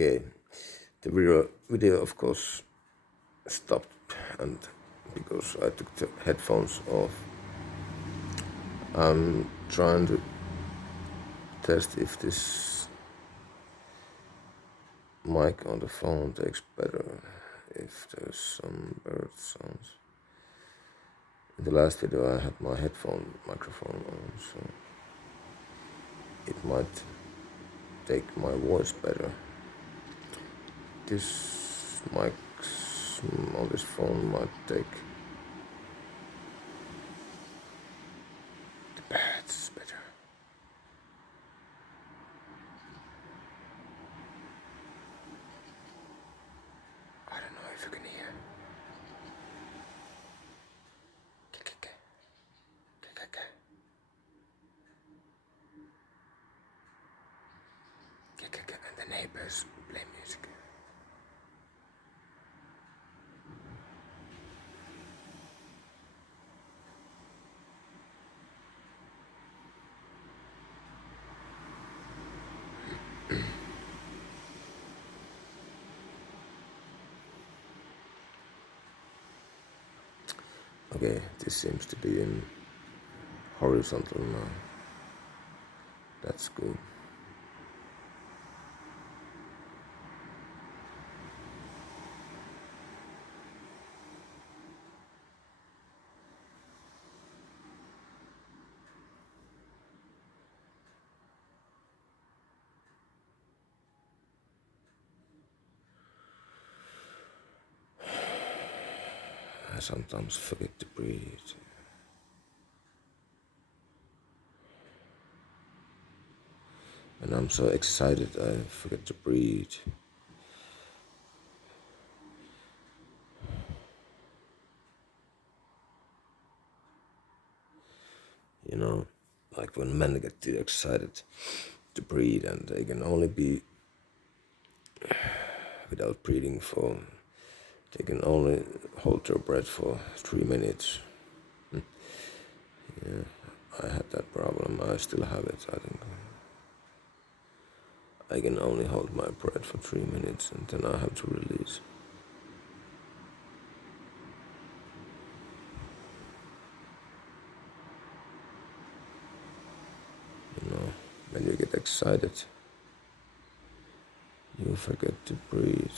Okay, the video of course stopped, and because I took the headphones off, I'm trying to test if this mic on the phone takes better, if there's some bird sounds. In the last video I had my headphone microphone on, so it might take my voice better. This mic on this phone might take the birds better. I don't know if you can hear. And the neighbors play music. Okay, this seems to be in horizontal now. That's good. I sometimes forget to breathe. And I'm so excited I forget to breathe. You know, like when men get too excited to breathe and they can only be without breathing for, they can only hold their breath for 3 minutes. Yeah, I had that problem. I still have it, I think. I can only hold my breath for 3 minutes and then I have to release. You know, when you get excited, you forget to breathe.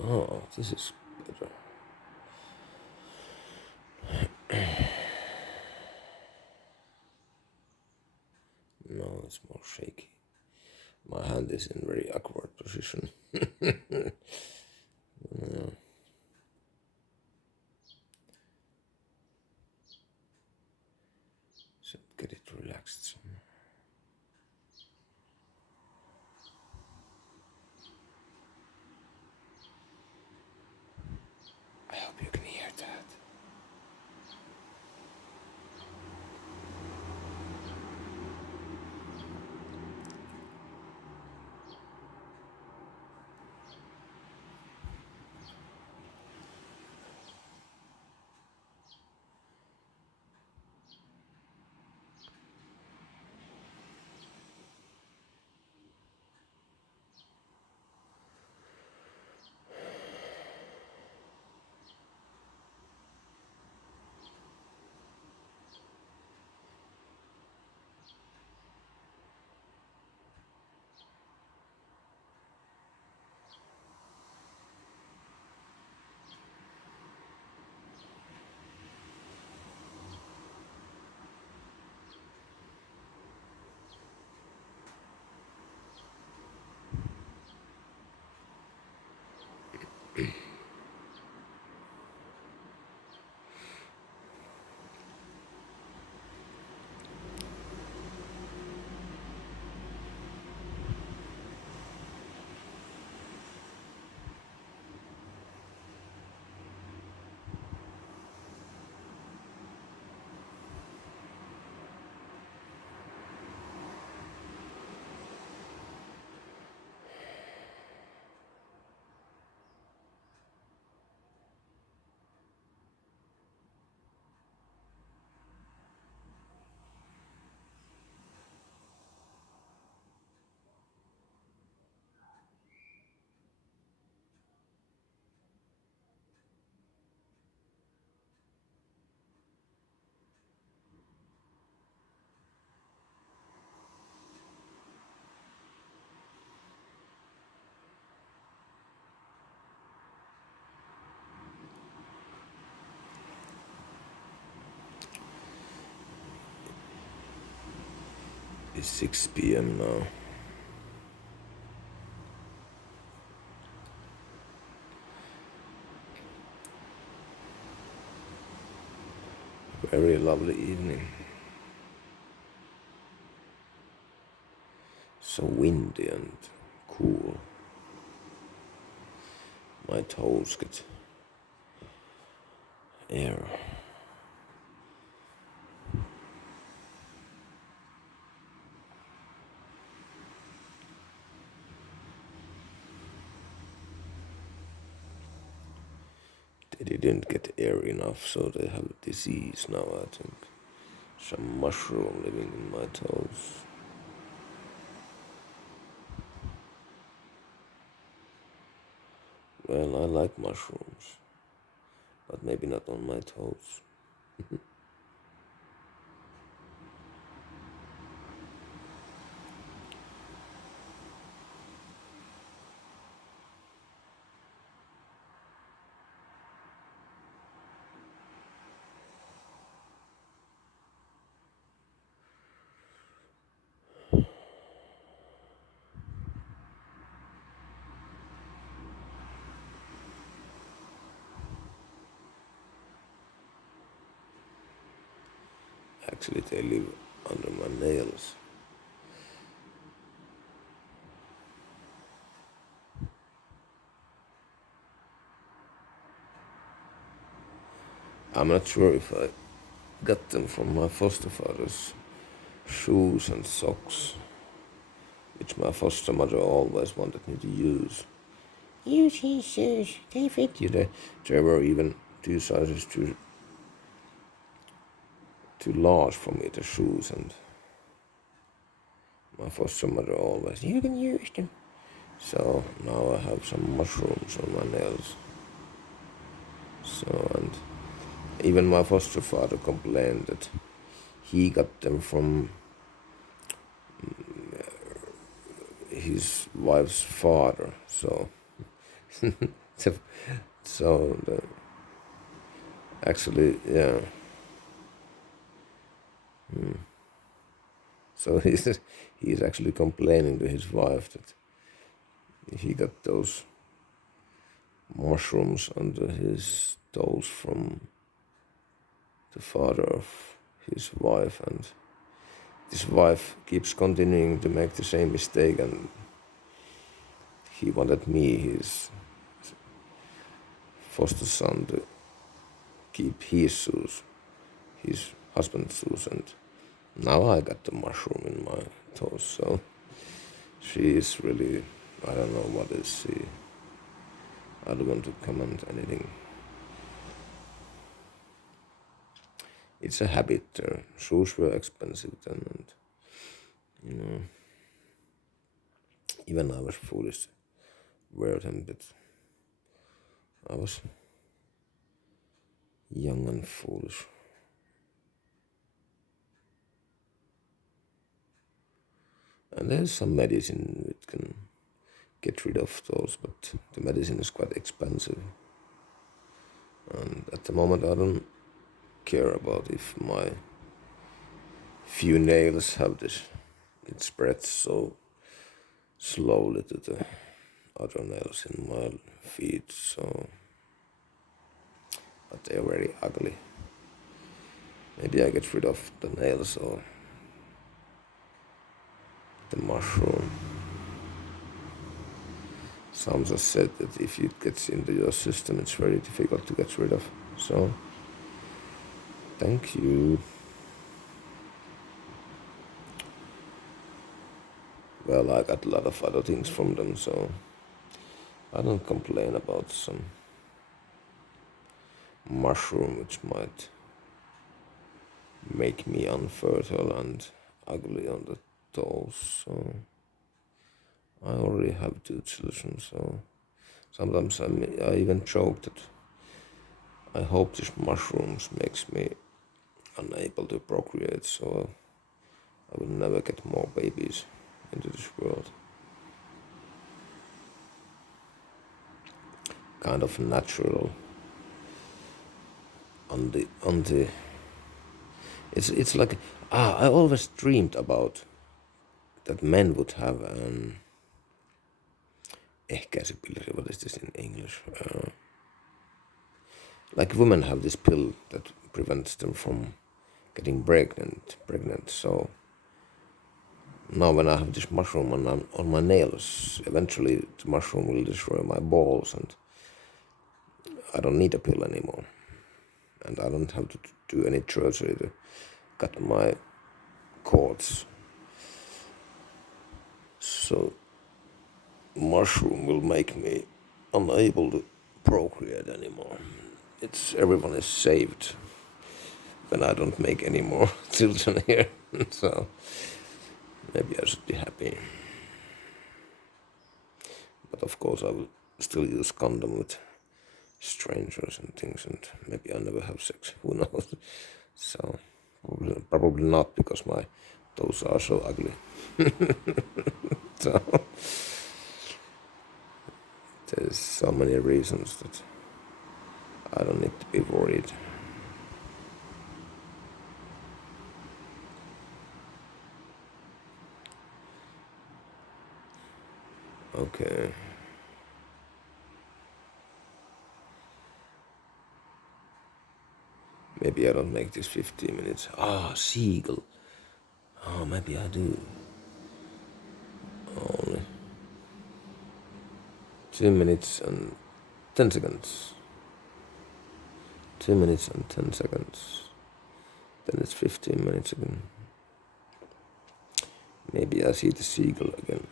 Oh, this is better. No, it's more shaky. My hand is in very awkward position. So get it relaxed. I hope you can hear that. It's 6 p.m. now. Very lovely evening. So windy and cool. My toes get air. They didn't get air enough, so they have a disease now, I think. Some mushroom living in my toes. Well, I like mushrooms, but maybe not on my toes. Actually, they live under my nails. I'm not sure if I got them from my foster father's shoes and socks, which my foster mother always wanted me to use. Use his shoes, they fit you. They were even 2 sizes too large for me, the shoes, and my foster mother always, you can use them. So now I have some mushrooms on my nails. So, and even my foster father complained that he got them from his wife's father. So, actually, yeah. So he's actually complaining to his wife that he got those mushrooms under his toes from the father of his wife, and his wife keeps continuing to make the same mistake, and he wanted me, his foster son, to keep his shoes, his husband's shoes, and now I got the mushroom in my toes. So she is really, I don't know what is she. I don't want to comment anything. It's a habit. Shoes were expensive then, and you know, even I was foolish to wear them, but I was young and foolish. And there's some medicine that can get rid of those, but the medicine is quite expensive. And at the moment, I don't care about if my few nails have this. It spreads so slowly to the other nails in my feet, so. But they are very ugly. Maybe I get rid of the nails or the mushroom. Some just said that if it gets into your system, it's very difficult to get rid of. So, thank you. Well, I got a lot of other things from them, so I don't complain about some mushroom which might make me unfertile and ugly on the toes. So I already have 2 children, so sometimes I even joke that I hope this mushrooms makes me unable to procreate, so I will never get more babies into this world. Kind of natural. It's like I always dreamed about that men would have an ehkäisypilleri. What is this in English? Like women have this pill that prevents them from getting pregnant. So now when I have this mushroom on my nails, eventually the mushroom will destroy my balls, and I don't need a pill anymore. And I don't have to do any surgery to cut my cords. So mushroom will make me unable to procreate anymore. Everyone is saved when I don't make any more children here. So maybe I should be happy. But of course I will still use condom with strangers and things, and maybe I'll never have sex. Who knows? So probably not, because my toes are so ugly. So there's so many reasons that I don't need to be worried. Okay. Maybe I don't make this 15 minutes. Seagull. Oh, maybe I do. Only 2 minutes and 10 seconds. 2 minutes and 10 seconds. Then it's 15 minutes again. Maybe I see the seagull again.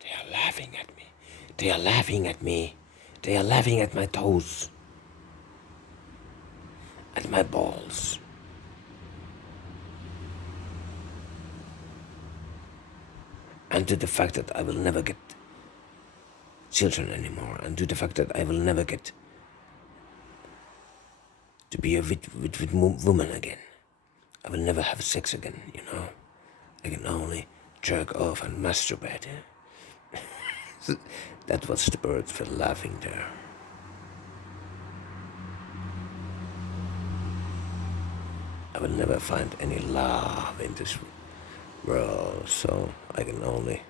They are laughing at me. They are laughing at me. They are laughing at my toes. At my balls. And to the fact that I will never get children anymore. And to the fact that I will never get to be with woman again. I will never have sex again, you know. I can only jerk off and masturbate. That was the birds were laughing there. I will never find any love in this world, so I can only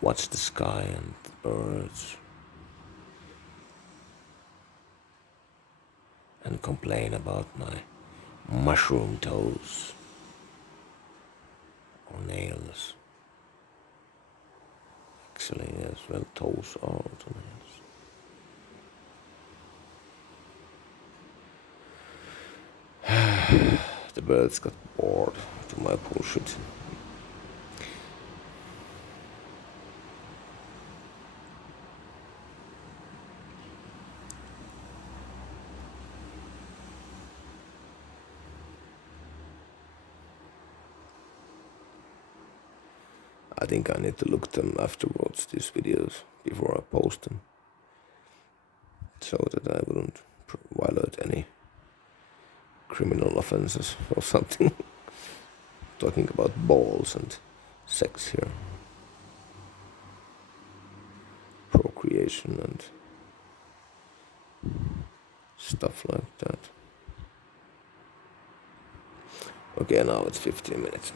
watch the sky and the birds and complain about my mushroom toes or nails. Actually, yes, well, toes are also nails. The birds got bored to my bullshit. I think I need to look them afterwards, these videos, before I post them, so that I wouldn't violate any criminal offenses or something. Talking about balls and sex here. Procreation and stuff like that. Okay, now it's 15 minutes.